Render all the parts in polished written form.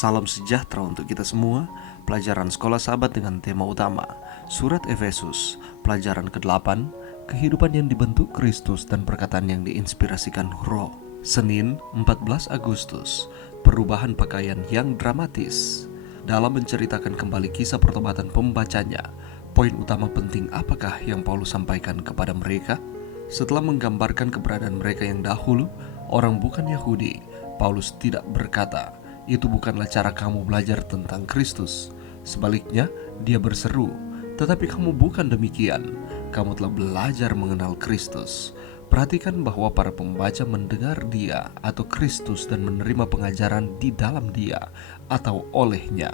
Salam sejahtera untuk kita semua. Pelajaran Sekolah Sahabat dengan tema utama Surat Efesus, pelajaran ke-8, kehidupan yang dibentuk Kristus dan perkataan yang diinspirasikan Roh. Senin 14 Agustus, perubahan pakaian yang dramatis. Dalam menceritakan kembali kisah pertobatan pembacanya, poin utama penting apakah yang Paulus sampaikan kepada mereka? Setelah menggambarkan keberadaan mereka yang dahulu, orang bukan Yahudi, Paulus tidak berkata, "Itu bukanlah cara kamu belajar tentang Kristus." Sebaliknya, dia berseru, "Tetapi kamu bukan demikian. Kamu telah belajar mengenal Kristus." Perhatikan bahwa para pembaca mendengar dia atau Kristus dan menerima pengajaran di dalam dia atau olehnya.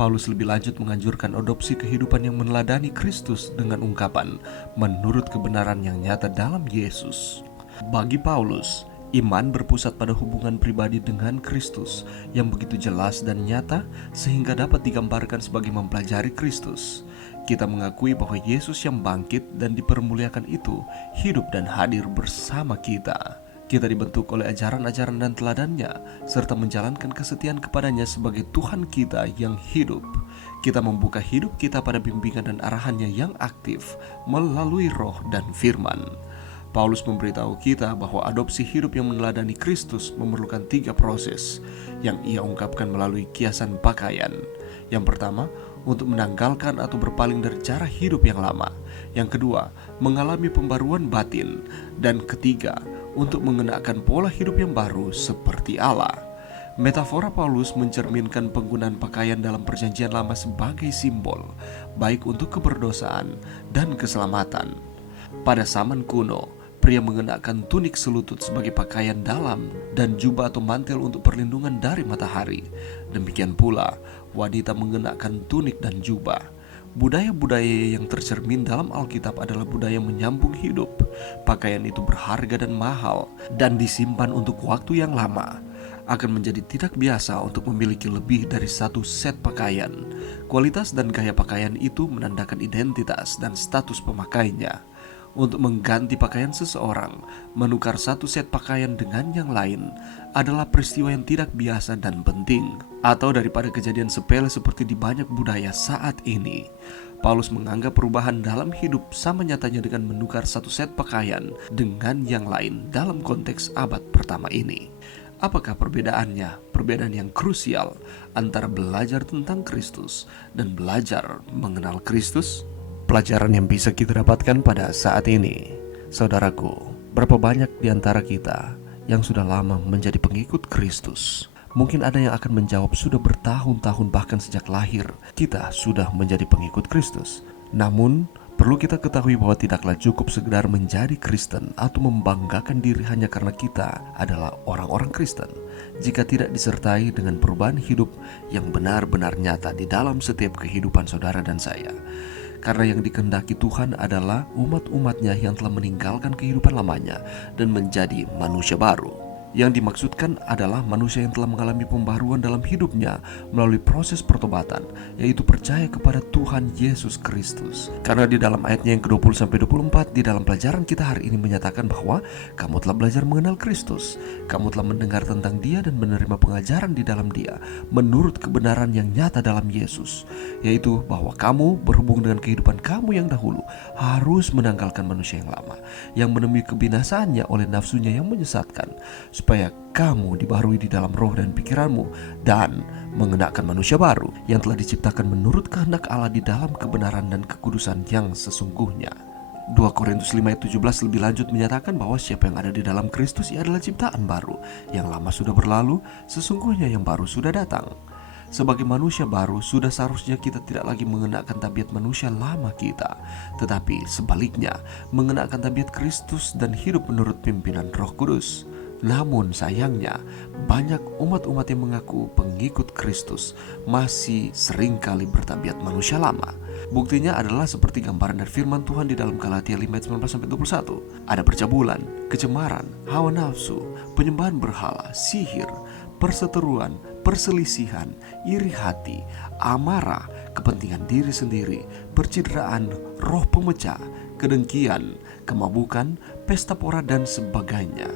Paulus lebih lanjut menganjurkan adopsi kehidupan yang meneladani Kristus dengan ungkapan, "Menurut kebenaran yang nyata dalam Yesus." Bagi Paulus, iman berpusat pada hubungan pribadi dengan Kristus yang begitu jelas dan nyata sehingga dapat digambarkan sebagai mempelajari Kristus. Kita mengakui bahwa Yesus yang bangkit dan dipermuliakan itu hidup dan hadir bersama kita. Kita dibentuk oleh ajaran-ajaran dan teladannya serta menjalankan kesetiaan kepadanya sebagai Tuhan kita yang hidup. Kita membuka hidup kita pada bimbingan dan arahannya yang aktif melalui Roh dan Firman. Paulus memberitahu kita bahwa adopsi hidup yang meneladani Kristus memerlukan 3 proses yang ia ungkapkan melalui kiasan pakaian. Yang pertama, untuk menanggalkan atau berpaling dari cara hidup yang lama. Yang kedua, mengalami pembaruan batin. Dan ketiga, untuk mengenakan pola hidup yang baru seperti Allah. Metafora Paulus mencerminkan penggunaan pakaian dalam perjanjian lama sebagai simbol, baik untuk keberdosaan dan keselamatan. Pada zaman kuno, pria mengenakan tunik selutut sebagai pakaian dalam dan jubah atau mantel untuk perlindungan dari matahari. Demikian pula, wanita mengenakan tunik dan jubah. Budaya-budaya yang tercermin dalam Alkitab adalah budaya menyambung hidup. Pakaian itu berharga dan mahal dan disimpan untuk waktu yang lama. Akan menjadi tidak biasa untuk memiliki lebih dari 1 set pakaian. Kualitas dan gaya pakaian itu menandakan identitas dan status pemakainya. Untuk mengganti pakaian seseorang, menukar 1 set pakaian dengan yang lain adalah peristiwa yang tidak biasa dan penting. Atau daripada kejadian sepele seperti di banyak budaya saat ini, Paulus menganggap perubahan dalam hidup sama nyatanya dengan menukar 1 set pakaian dengan yang lain dalam konteks abad pertama ini. Apakah perbedaannya? Perbedaan yang krusial antara belajar tentang Kristus dan belajar mengenal Kristus? Pelajaran yang bisa kita dapatkan pada saat ini, saudaraku, berapa banyak di antara kita yang sudah lama menjadi pengikut Kristus? Mungkin ada yang akan menjawab sudah bertahun-tahun bahkan sejak lahir kita sudah menjadi pengikut Kristus. Namun, perlu kita ketahui bahwa tidaklah cukup sekedar menjadi Kristen atau membanggakan diri hanya karena kita adalah orang-orang Kristen jika tidak disertai dengan perubahan hidup yang benar-benar nyata di dalam setiap kehidupan saudara dan saya. Karena yang dikehendaki Tuhan adalah umat-umatnya yang telah meninggalkan kehidupan lamanya dan menjadi manusia baru. Yang dimaksudkan adalah manusia yang telah mengalami pembaruan dalam hidupnya melalui proses pertobatan, yaitu percaya kepada Tuhan Yesus Kristus. Karena di dalam ayatnya yang ke-20-24 di dalam pelajaran kita hari ini menyatakan bahwa kamu telah belajar mengenal Kristus, kamu telah mendengar tentang Dia dan menerima pengajaran di dalam Dia menurut kebenaran yang nyata dalam Yesus, yaitu bahwa kamu berhubung dengan kehidupan kamu yang dahulu harus menanggalkan manusia yang lama yang menemui kebinasaannya oleh nafsunya yang menyesatkan, supaya kamu dibaharui di dalam roh dan pikiranmu dan mengenakan manusia baru yang telah diciptakan menurut kehendak Allah di dalam kebenaran dan kekudusan yang sesungguhnya. 2 Korintus 5 ayat 17 lebih lanjut menyatakan bahwa siapa yang ada di dalam Kristus ia adalah ciptaan baru, yang lama sudah berlalu, sesungguhnya yang baru sudah datang. Sebagai manusia baru, sudah seharusnya kita tidak lagi mengenakan tabiat manusia lama kita, tetapi sebaliknya mengenakan tabiat Kristus dan hidup menurut pimpinan Roh Kudus. Namun sayangnya, banyak umat-umat yang mengaku pengikut Kristus masih seringkali bertabiat manusia lama. Buktinya adalah seperti gambaran dari firman Tuhan di dalam Galatia 5 ayat 19-21. Ada percabulan, kecemaran, hawa nafsu, penyembahan berhala, sihir, perseteruan, perselisihan, iri hati, amarah, kepentingan diri sendiri, percideraan, roh pemecah, kedengkian, kemabukan, pesta pora dan sebagainya.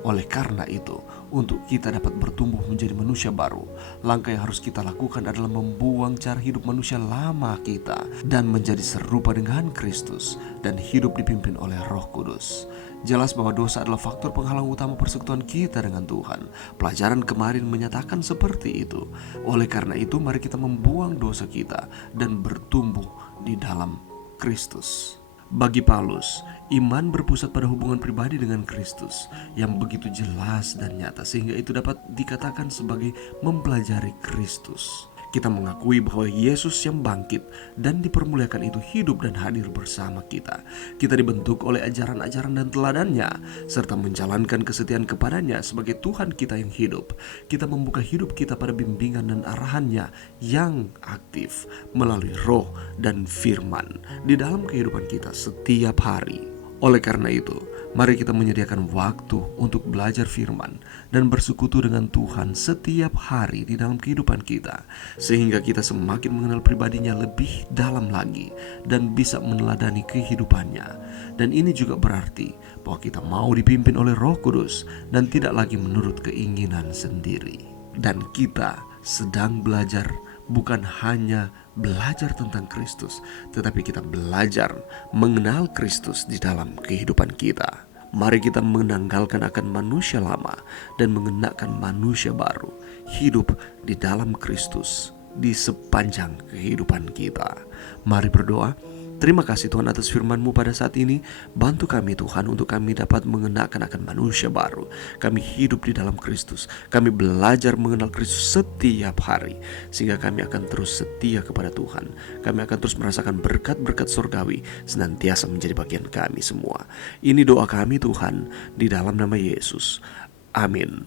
Oleh karena itu, untuk kita dapat bertumbuh menjadi manusia baru, langkah yang harus kita lakukan adalah membuang cara hidup manusia lama kita dan menjadi serupa dengan Kristus dan hidup dipimpin oleh Roh Kudus. Jelas bahwa dosa adalah faktor penghalang utama persekutuan kita dengan Tuhan. Pelajaran kemarin menyatakan seperti itu. Oleh karena itu, mari kita membuang dosa kita dan bertumbuh di dalam Kristus. Bagi Paulus, iman berpusat pada hubungan pribadi dengan Kristus yang begitu jelas dan nyata sehingga itu dapat dikatakan sebagai mempelajari Kristus. Kita mengakui bahwa Yesus yang bangkit dan dipermuliakan itu hidup dan hadir bersama kita. Kita dibentuk oleh ajaran-ajaran dan teladannya serta menjalankan kesetiaan kepadanya sebagai Tuhan kita yang hidup. Kita membuka hidup kita pada bimbingan dan arahannya yang aktif melalui roh dan firman di dalam kehidupan kita setiap hari. Oleh karena itu, mari kita menyediakan waktu untuk belajar firman dan bersekutu dengan Tuhan setiap hari di dalam kehidupan kita, sehingga kita semakin mengenal pribadinya lebih dalam lagi dan bisa meneladani kehidupannya. Dan ini juga berarti bahwa kita mau dipimpin oleh Roh Kudus dan tidak lagi menurut keinginan sendiri. Dan kita sedang belajar bukan hanya belajar tentang Kristus, tetapi kita belajar mengenal Kristus di dalam kehidupan kita. Mari kita menanggalkan akan manusia lama dan mengenakan manusia baru, hidup di dalam Kristus di sepanjang kehidupan kita. Mari berdoa. Terima kasih Tuhan atas firman-Mu pada saat ini. Bantu kami Tuhan untuk kami dapat mengenakan akan manusia baru. Kami hidup di dalam Kristus. Kami belajar mengenal Kristus setiap hari, sehingga kami akan terus setia kepada Tuhan. Kami akan terus merasakan berkat-berkat surgawi senantiasa menjadi bagian kami semua. Ini doa kami Tuhan, di dalam nama Yesus. Amin.